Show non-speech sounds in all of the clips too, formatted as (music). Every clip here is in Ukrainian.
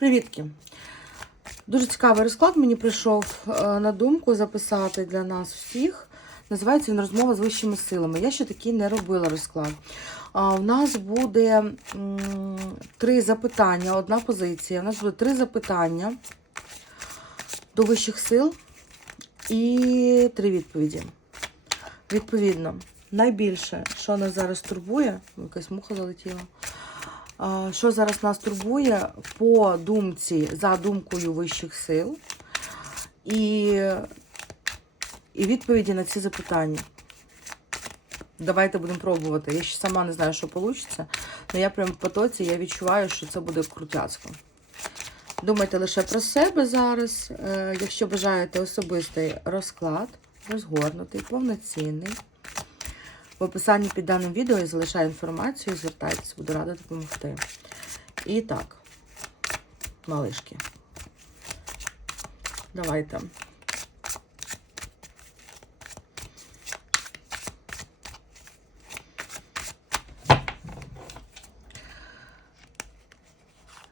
Привітки! Дуже цікавий розклад мені прийшов е, на думку записати для нас всіх. Називається він розмова з вищими силами. Я ще такі не робила розклад. У нас буде три запитання, одна позиція. У нас буде три запитання до вищих сил і три відповіді. Відповідно, найбільше, що нас зараз турбує, якась муха залетіла. Що зараз нас турбує по думці, за думкою вищих сил, і, і відповіді на ці запитання. Давайте будемо пробувати. Я ще сама не знаю, що вийде, але я прям в потоці я відчуваю, що це буде крутяцько. Думайте лише про себе зараз. Е, Якщо бажаєте особистий розклад, розгорнутий, повноцінний. В описанні під даним відео я залишаю інформацію, звертайтесь, буду рада допомогти. І так, малишки. Давайте.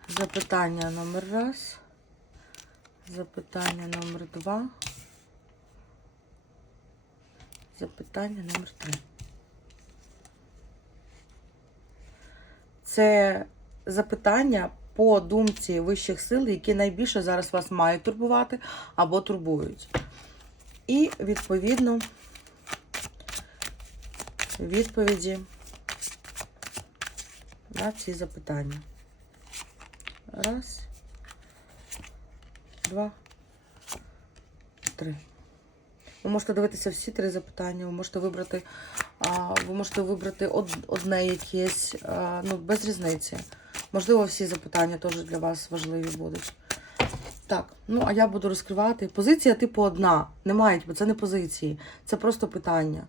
Запитання номер раз. Запитання номер два. Запитання номер три. Це запитання по думці вищих сил, які найбільше зараз вас мають турбувати або турбують. І, відповідно, відповіді на ці запитання. Раз, два, три. Ви можете дивитися всі три запитання, ви можете вибрати, ви можете вибрати одне якесь, ну, без різниці. Можливо, всі запитання теж для вас важливі будуть. Так, ну а я буду розкривати. Позиція, типу, одна. Немає, бо це не позиції, це просто питання.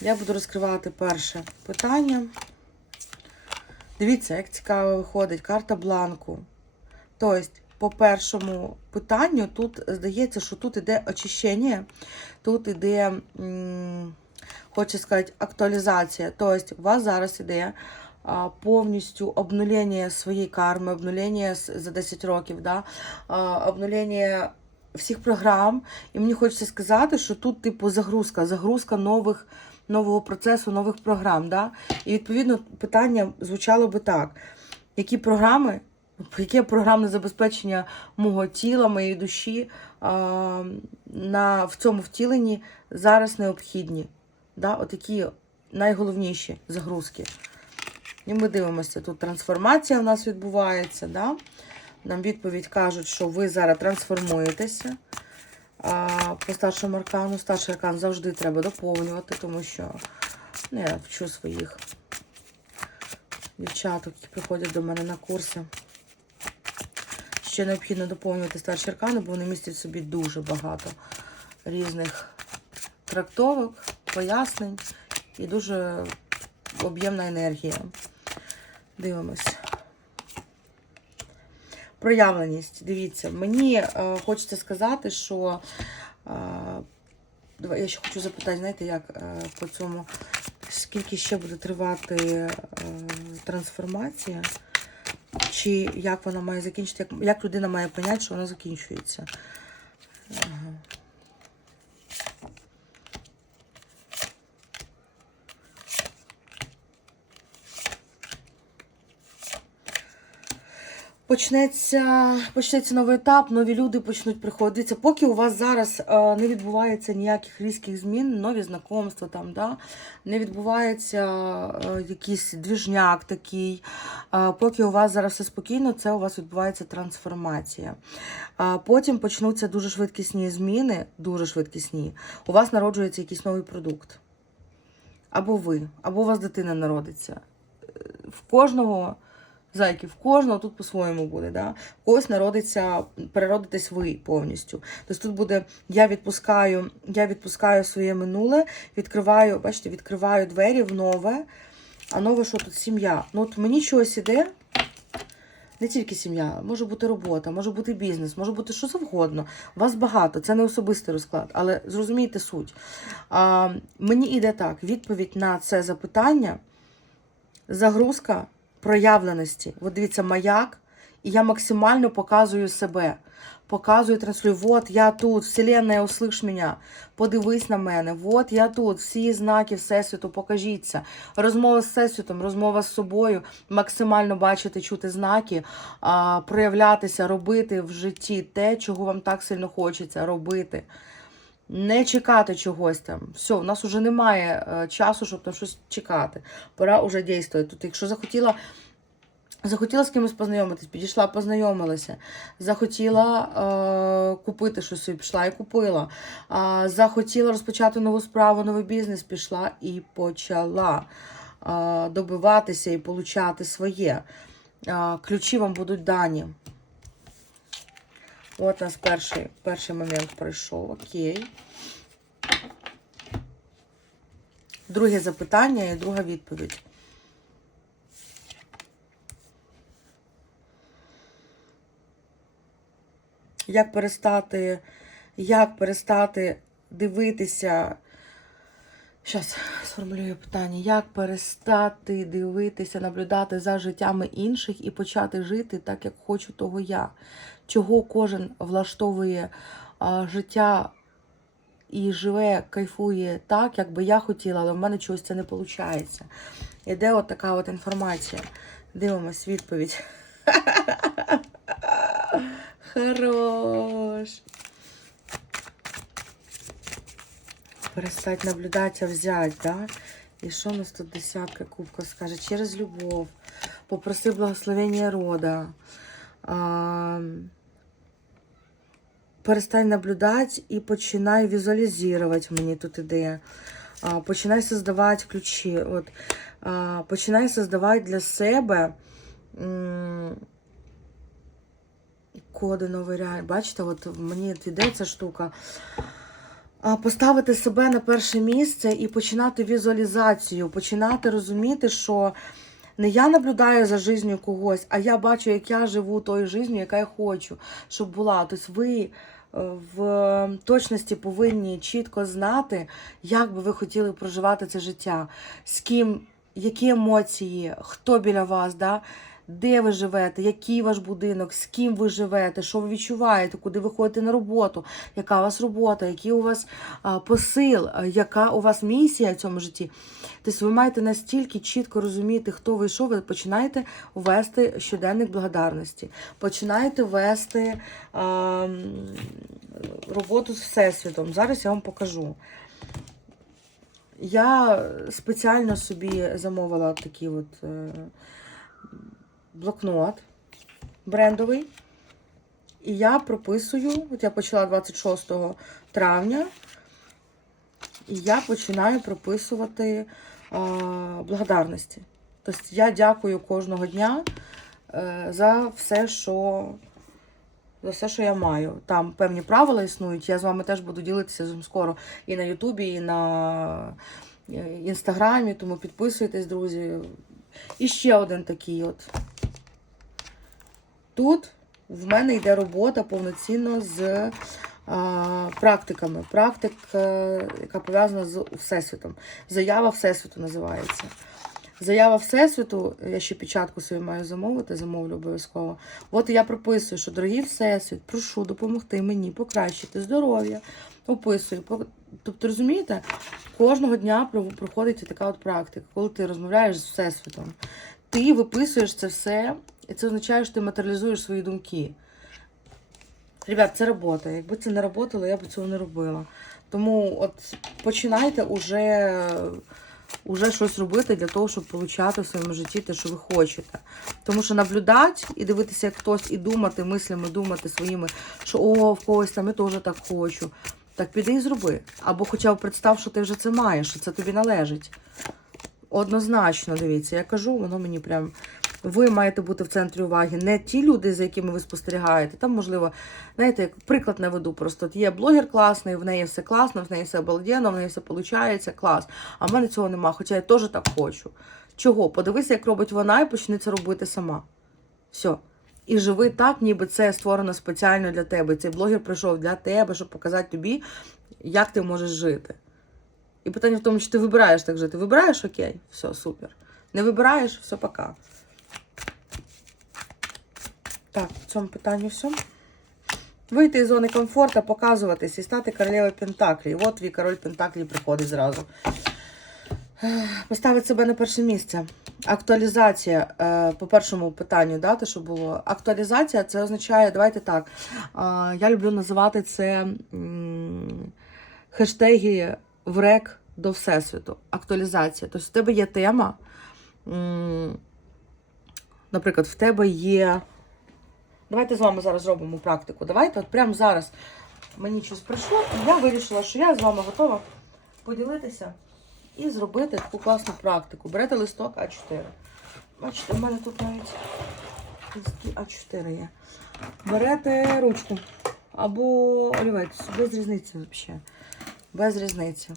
Я буду розкривати перше питання. Дивіться, як цікаво виходить карта бланку. Тобто, по першому питанню, тут здається, що тут іде очищення, тут іде, м, хочу сказати, актуалізація. Тобто, у вас зараз іде повністю обнулення своєї карми, обнулення за 10 років, да? обнулення всіх програм. І мені хочеться сказати, що тут, типу, загрузка, загрузка нових. Нового процесу, нових програм. Да? І відповідно питання звучало би так: які програми, яке програмне забезпечення мого тіла, моєї душі а, на, в цьому втіленні зараз необхідні? Да? Отакі найголовніші загрузки. І ми дивимося, тут трансформація у нас відбувається. Да? Нам відповідь кажуть, що ви зараз трансформуєтеся. А, по старшому аркану. Старший аркан завжди треба доповнювати, тому що ну, я вчу своїх дівчаток, які приходять до мене на курси. Ще необхідно доповнювати старші аркани, бо вони містять собі дуже багато різних трактовок, пояснень і дуже об'ємна енергія. Дивимось. Проявленість. Дивіться, мені е, хочеться сказати, що е, я ще хочу запитати, знаєте, як е, по цьому, скільки ще буде тривати е, трансформація, чи як вона має закінчити, як, як людина має поняти, що вона закінчується. Почнеться, почнеться новий етап, нові люди почнуть приходити. Дивіться, Поки у вас зараз е, не відбувається ніяких різких змін, нові знайомства там, да, не відбувається е, якийсь двіжняк такий. Е, поки у вас зараз все спокійно, це у вас відбувається трансформація. Потім почнуться дуже швидкісні зміни, дуже швидкісні. У вас народжується якийсь новий продукт. Або ви, або у вас дитина народиться. В кожного. Зайки, в кожного тут по-своєму буде. Да? Когось народиться, переродитесь ви повністю. Тобто тут буде, я відпускаю, я відпускаю своє минуле, відкриваю, бачите, відкриваю двері в нове. А нове, що тут сім'я? Ну от мені чогось іде. Не тільки сім'я, може бути робота, може бути бізнес, може бути що завгодно. Вас багато, це не особистий розклад, але зрозумійте суть. А, мені іде так: відповідь на це запитання, загрузка проявленості. От дивіться, маяк І я максимально показую себе. Показую, транслюю, вот я тут, Вселенная, услиш мене, подивись на мене, вот я тут, всі знаки Всесвіту, покажіться. Розмова з Всесвітом, розмова з собою, максимально бачити, чути знаки, проявлятися, робити в житті те, чого вам так сильно хочеться робити. Не чекати чогось там. Все, у нас вже немає е, часу, щоб там щось чекати. Пора вже дійствувати. Тут, якщо захотіла. Захотіла з кимось познайомитись, підійшла, познайомилася. Захотіла е, купити щось собі, пішла і купила. Е, захотіла розпочати нову справу, новий бізнес, пішла і почала е, добиватися і получати своє. Е, ключі вам будуть дані. От у нас перший, перший момент пройшов. Окей. Друге запитання і друга відповідь. Як перестати, як перестати дивитися. Зараз сформулюю питання. Як перестати дивитися, наблюдати за життями інших і почати жити так, як хочу того я? Чого кожен влаштовує а, життя і живе, кайфує так, як би я хотіла, але в мене чогось це не виходить. Іде от така от інформація. Дивимось відповідь. (laughs) Хорош. Перестать наблюдать, а взять, да? І що у нас тут десятка кубка скаже? Через любов. Попроси благословення рода. А, перестань наблюдати і починай візуалізувати, мені тут ідея. А, починай создавати ключі. От, а, починай создавати для себе. м, коди новий реаль. Бачите, от мені іде ця штука. Поставити себе на перше місце і починати візуалізацію, починати розуміти, що не я наблюдаю за життю когось, а я бачу, як я живу тою життю, яка я хочу, щоб була. Тобто ви е, в точності повинні чітко знати, як би ви хотіли проживати це життя, з ким, які емоції, хто біля вас. Да? Де ви живете, який ваш будинок, з ким ви живете, що ви відчуваєте, куди ви ходите на роботу, яка у вас робота, який у вас посил, яка у вас місія в цьому житті. Тобто ви маєте настільки чітко розуміти, хто ви і що, ви починаєте вести щоденник благодарності, починаєте вести а, роботу з Всесвітом. Зараз я вам покажу. Я спеціально собі замовила такі от. Блокнот брендовий. І я прописую, от я почала 26 травня, і я починаю прописувати а, благодарності. Тобто я дякую кожного дня е, за все, що. За все, що я маю. Там певні правила існують. Я з вами теж буду ділитися скоро і на Ютубі, і на е, Інстаграмі, тому підписуйтесь, друзі. І ще один такий от. Тут в мене йде робота повноцінно з а, практиками. Практик, е, яка пов'язана з Всесвітом. Заява Всесвіту називається. Заява Всесвіту, я ще печатку собі маю замовити, замовлю обов'язково. От я прописую, що дорогий Всесвіт, прошу допомогти мені покращити здоров'я. Описую. Тобто, розумієте, кожного дня проходить така от практика, коли ти розмовляєш з Всесвітом. Ти виписуєш це все, і це означає, що ти матеріалізуєш свої думки. Ребят, це робота. Якби це не працювало, я б цього не робила. Тому от починайте уже, уже щось робити для того, щоб отримати в своєму житті те, що ви хочете. Тому що наблюдати і дивитися, як хтось, і думати мислями, думати своїми, що о, в когось там я теж так хочу. Так піди і зроби. Або хоча б представ, що ти вже це маєш, що це тобі належить. Однозначно, дивіться, я кажу, воно мені прям. Ви маєте бути в центрі уваги. Не ті люди, за якими ви спостерігаєте. Там, можливо, знаєте, як приклад наведу просто. От є блогер класний, в неї все класно, в неї все обалденно, в неї все виходить, клас. А в мене цього нема, хоча я теж так хочу. Чого? Подивися, як робить вона, і почни це робити сама. Все. І живи так, ніби це створено спеціально для тебе. Цей блогер прийшов для тебе, щоб показати тобі, як ти можеш жити. І питання в тому, чи ти вибираєш так жити. Вибираєш окей, все, супер. Не вибираєш, все, пока. Так, в цьому питанні все. Вийти із зони комфорту, показуватись і стати королевою Пентаклі. От твій король Пентаклі приходить зразу. Поставити себе на перше місце. Актуалізація е, по першому питанню, да, те, що було. Актуалізація це означає, давайте так. Я люблю називати це хештеги в рек до Всесвіту. Актуалізація. Тобто в тебе є тема. Наприклад, в тебе є. Давайте з вами зараз зробимо практику. Давайте, от прямо зараз мені щось прийшло, і я вирішила, що я з вами готова поділитися і зробити таку класну практику. Берете листок А4. Бачите, в мене тут навіть листки А4 є. Берете ручку або олівець, без різниці взагалі. Без різниці.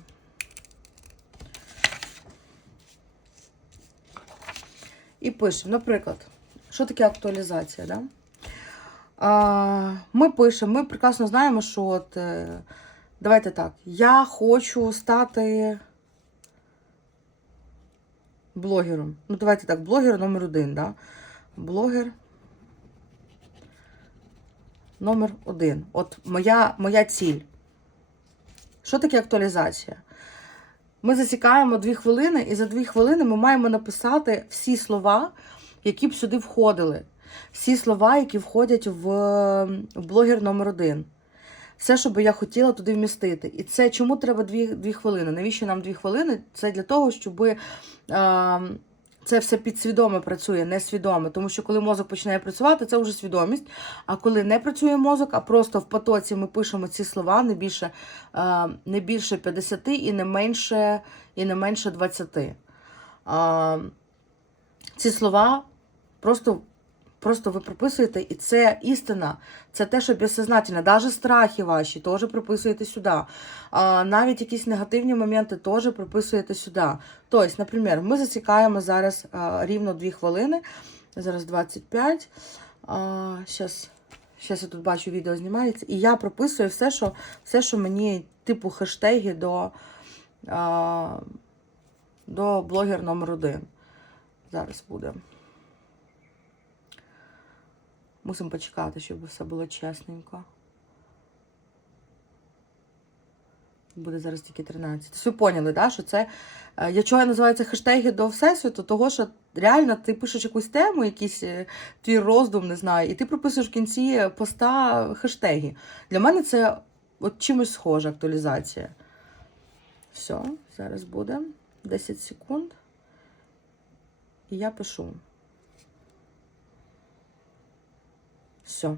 І пишемо, наприклад, що таке актуалізація, да? Ми пишемо, ми прекрасно знаємо, що от, е, давайте так, я хочу стати блогером. Ну, давайте так, блогер номер один, да? Блогер номер один. От моя, моя ціль. Що таке актуалізація? Ми засікаємо дві хвилини, і за дві хвилини ми маємо написати всі слова, які б сюди входили. Всі слова, які входять в, в блогер номер один. Все, що би я хотіла туди вмістити. І це чому треба дві, дві хвилини? Навіщо нам дві хвилини? Це для того, щоб е, це все підсвідоме працює, несвідоме. Тому що коли мозок починає працювати, це вже свідомість. А коли не працює мозок, а просто в потоці ми пишемо ці слова не більше, е, не більше 50 і не менше, і не менше 20. Е, ці слова просто Просто ви прописуєте, і це істина, це те, що безсознательно. Навіть страхи ваші теж прописуєте сюди. А, навіть якісь негативні моменти теж прописуєте сюди. Тобто, наприклад, ми засікаємо зараз рівно 2 хвилини. Зараз 25. А, щас я тут бачу, відео знімається. І я прописую все, що все, що мені, типу, хештеги до, а, до блогер номер один. Зараз буде. Мусимо почекати, щоб все було чесненько. Буде зараз тільки 13. Тобто ви поняли, да, що це. е, Я чого називаю хештеги до Всесвіту? Того, що реально ти пишеш якусь тему, якийсь е, твій роздум, не знаю, і ти прописуєш в кінці поста хештеги. Для мене це от чимось схоже актуалізація. Все, зараз буде 10 секунд. І я пишу. Все.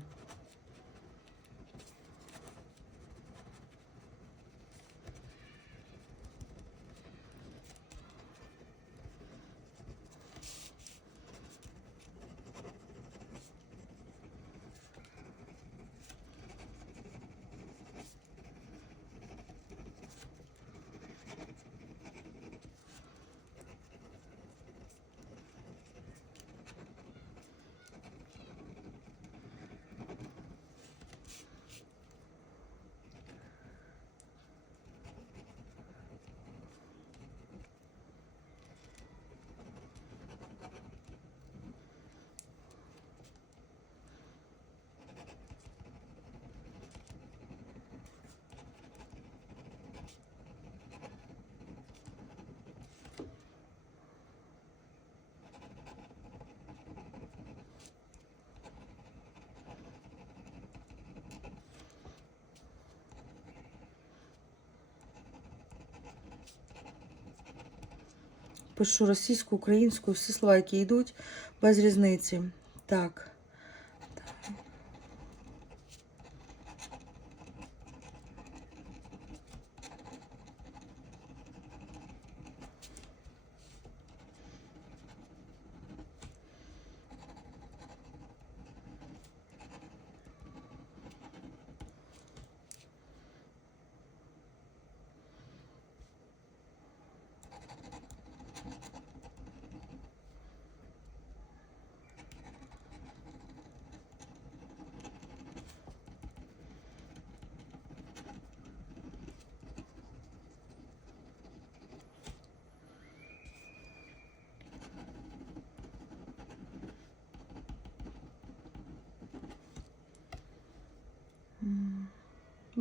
Пишу російську, українську, всі слова, які йдуть, без різниці. Так.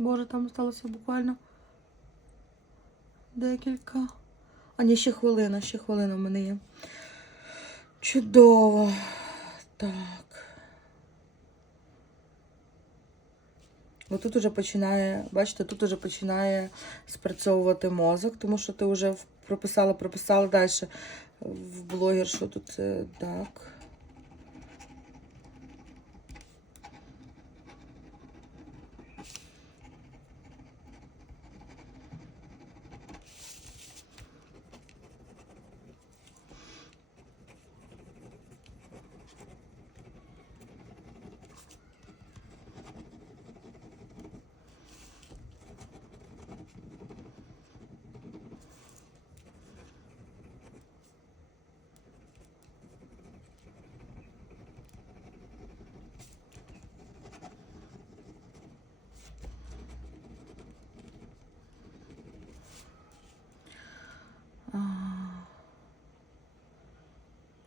Боже, там сталося буквально декілька. А ні, ще хвилина, ще хвилина в мене є. Чудово. Так. Отут уже починає, бачите, тут уже починає спрацьовувати мозок, тому що ти вже прописала, прописала далі в блогер, що тут е, так.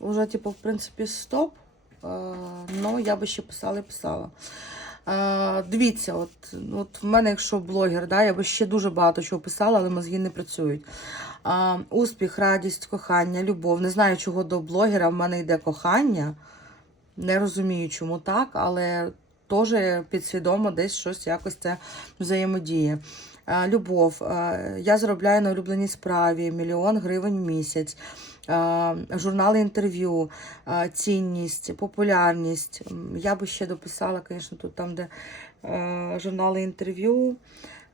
Уже, типу, в принципі, стоп. Ну, я би ще писала і писала. Е, Дивіться, от, от в мене, якщо блогер, да, я би ще дуже багато чого писала, але мозги не працюють. А, успіх, радість, кохання, любов. Не знаю, чого до блогера в мене йде кохання. Не розумію, чому так, але теж підсвідомо десь щось якось це взаємодіє. Любов. Я заробляю на улюбленій справі мільйон гривень в місяць. А, Журнали інтерв'ю, цінність, популярність. Я би ще дописала, звісно, тут там, де е, журнали інтерв'ю.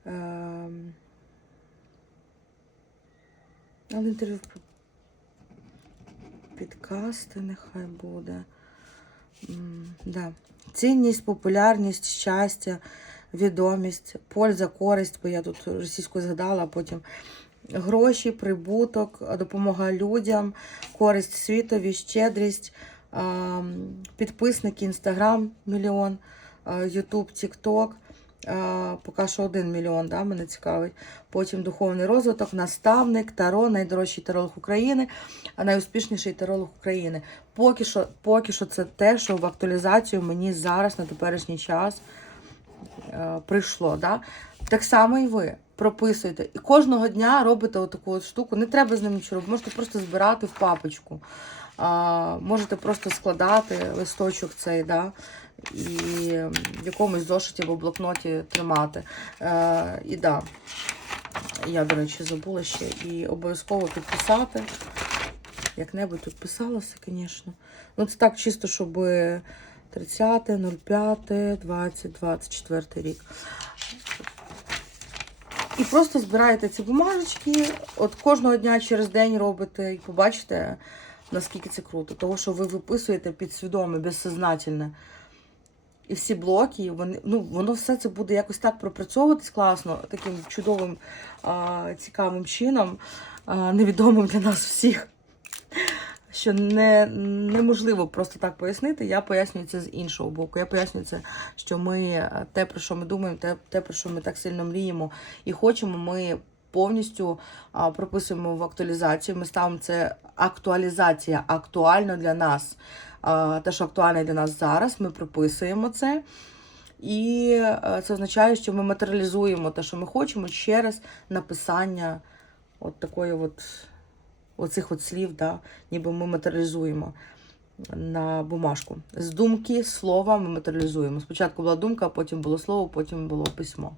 е, Але інтерв'ю підкасти нехай буде. Да. Цінність, популярність, щастя, відомість, польза, користь, бо я тут російською згадала, а потім гроші, прибуток, допомога людям, користь світові, щедрість, підписники, інстаграм мільйон, Ютуб, Тікток. Поки що один мільйон, да, мене цікавить. Потім духовний розвиток, наставник, таро, найдорожчий таролог України, а найуспішніший таролог України. Поки що, поки що це те, що в актуалізацію мені зараз на теперішній час е, прийшло. Да? Так само і ви прописуєте. І кожного дня робите отаку от штуку. Не треба з ним нічого робити, можете просто збирати в папочку. А, можете просто складати листочок цей, да? і в якомусь зошиті або блокноті тримати. Е, і да. Я, до речі, забула ще і обов'язково підписати. Як-небудь тут писалося, звісно. Ну, це так чисто, щоб 30, 05, 20, 24 рік. І просто збираєте ці бумажечки, от кожного дня через день робите і побачите, наскільки це круто. Того, що ви виписуєте підсвідоме, безсознательне. І всі блоки, вони, ну, воно все це буде якось так пропрацьовуватись класно, таким чудовим, а, цікавим чином, а, невідомим для нас всіх. Що не, неможливо просто так пояснити. Я пояснюю це з іншого боку. Я пояснюю це, що ми е, те, про що ми думаємо, те, те про що ми так сильно мріємо і хочемо, ми повністю а, прописуємо в актуалізацію. Ми ставимо це актуалізація актуально для нас. А, те, що актуальне для нас зараз, ми прописуємо це. І е, це означає, що ми матеріалізуємо те, що ми хочемо, через написання от такої от, оцих от слів, да, ніби ми матеріалізуємо на бумажку. З думки, слова ми матеріалізуємо. Спочатку була думка, потім було слово, потім було письмо.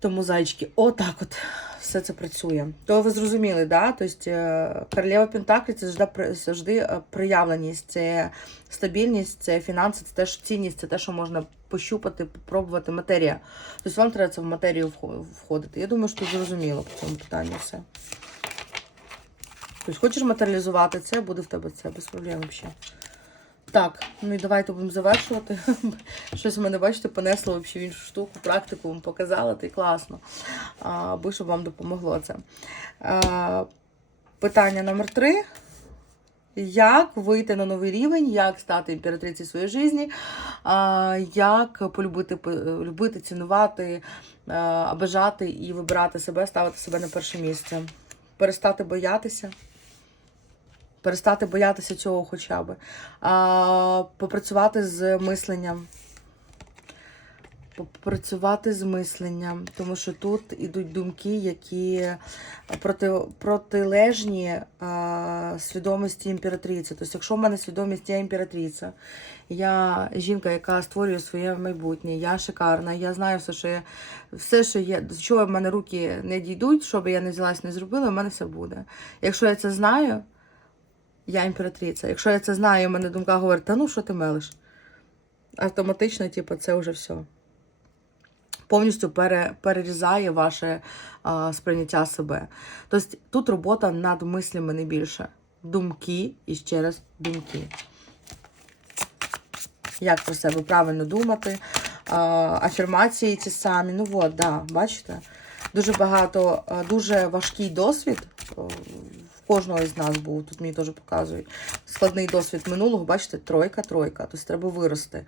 Тому, зайчики, отак от все це працює. То ви зрозуміли, да? Тобто е, королева Пентаклі це завжди, е, проявленість, це стабільність, це фінанси, це теж цінність, це те, що можна пощупати, попробувати матерія. Тобто вам треба це в матерію входити. Я думаю, що зрозуміло по цьому питанню все. Тобто, хочеш матеріалізувати це, буде в тебе це без проблем взагалі. Так, ну і давайте будемо завершувати. (laughs) Щось в мене, бачите, понесло вообще в іншу штуку, практику вам показала, й класно. Аби щоб вам допомогло це. А, питання номер три. Як вийти на новий рівень, як стати імператрицею своєї житті, як полюбити, любити, цінувати, бажати і вибирати себе, ставити себе на перше місце, перестати боятися, перестати боятися цього хоча б, а, попрацювати з мисленням, попрацювати з мисленням, тому що тут ідуть думки, які проти, протилежні а, свідомості імператриці. Тобто, якщо в мене свідомість я імператриця, я жінка, яка створює своє майбутнє, я шикарна, я знаю все, що я, все, що є, до чого в мене руки не дійдуть, що би я не взялась, не зробила, в мене все буде. Якщо я це знаю, я імператриця. Якщо я це знаю, в мене думка говорить, та ну що ти мелиш? Автоматично, типу, це вже все. Повністю пере, перерізає ваше а, сприйняття себе. Тобто тут робота над мислями не більше. Думки і ще раз думки. Як про себе правильно думати, а, афірмації ті самі. Ну от, да, бачите? Дуже багато, дуже важкий досвід. Кожного із нас був, тут мені теж показують. Складний досвід минулого, бачите, тройка, тройка. Тобто треба вирости.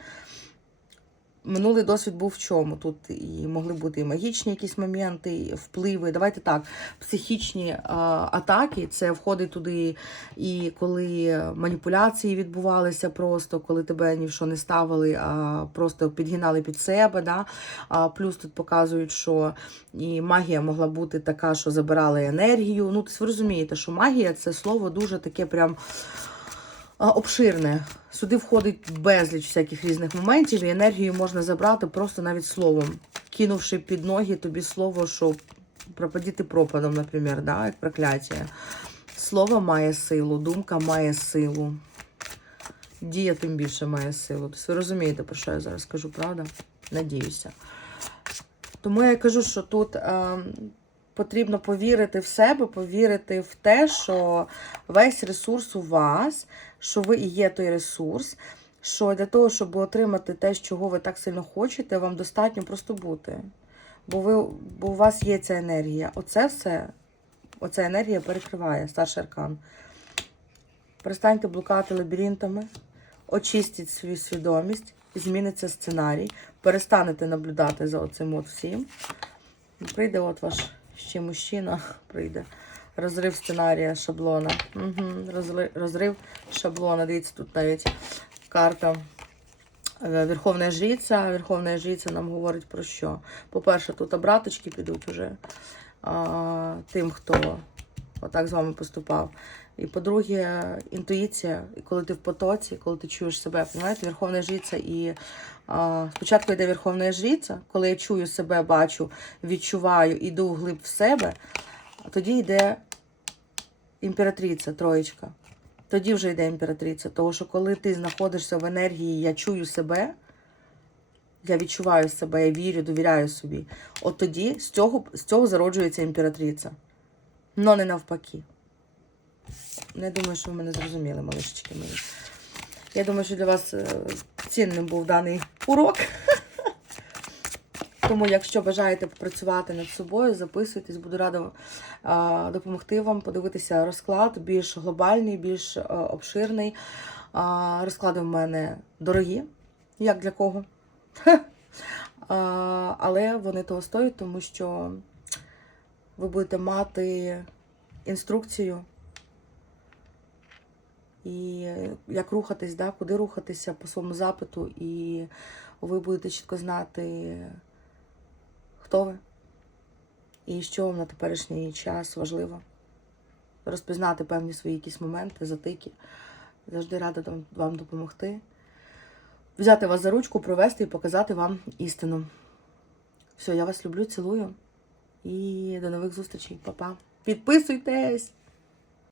Минулий досвід був в чому? Тут і могли бути і магічні якісь моменти, і впливи. Давайте так, психічні а, атаки, це входить туди, і коли маніпуляції відбувалися просто, коли тебе ні в що не ставили, а просто підгинали під себе. Да? А, плюс тут показують, що і магія могла бути така, що забирала енергію. Ну, тобто ви розумієте, що магія це слово дуже таке прям обширне. Сюди входить безліч всяких різних моментів, і енергію можна забрати просто навіть словом, кинувши під ноги тобі слово, що пропадіти пропадом, наприклад, да, як прокляття. Слово має силу, думка має силу. Дія тим більше має силу. Тобто ви розумієте, про що я зараз кажу, правда? Надіюся. Тому я кажу, що тут е, потрібно повірити в себе, повірити в те, що весь ресурс у вас, що ви і є той ресурс, що для того, щоб отримати те, чого ви так сильно хочете, вам достатньо просто бути. Бо, ви, бо у вас є ця енергія. Оце все, оця енергія перекриває старший аркан. Перестаньте блукати лабіринтами, очистіть свою свідомість, зміниться сценарій, перестанете наблюдати за оцим от всім. Прийде от ваш ще мужчина, (laughs) прийде. Розрив сценарія шаблона. Угу. Розрив, розрив шаблона. Дивіться, тут навіть карта е, Верховна Жриця. Верховна Жриця нам говорить про що? По-перше, тут обраточки підуть уже а, тим, хто отак з вами поступав. І по-друге, інтуїція, і коли ти в потоці, коли ти чуєш себе, розумієте, Верховна Жриця і а, спочатку йде Верховна Жриця, коли я чую себе, бачу, відчуваю, іду вглиб в себе, тоді йде імператриця, троєчка. Тоді вже йде імператриця. Тому що коли ти знаходишся в енергії, я чую себе, я відчуваю себе, я вірю, довіряю собі. От тоді з цього, з цього зароджується імператриця. Но не навпаки. Не думаю, що ви мене зрозуміли, малишечки мої. Я думаю, що для вас е, цінним був даний урок. (laughs) Тому, якщо бажаєте попрацювати над собою, записуйтесь, буду рада допомогти вам подивитися розклад більш глобальний, більш обширний. Розклади в мене дорогі, як для кого. (laughs) Але вони того стоять, тому що ви будете мати інструкцію. І як рухатись, да, куди рухатися по своєму запиту, і ви будете чітко знати, хто ви і що вам на теперішній час важливо. Розпізнати певні свої якісь моменти, затики. Завжди рада вам- допомогти. Взяти вас за ручку, провести і показати вам істину. Все, я вас люблю, цілую. І до нових зустрічей. Па-па. Підписуйтесь!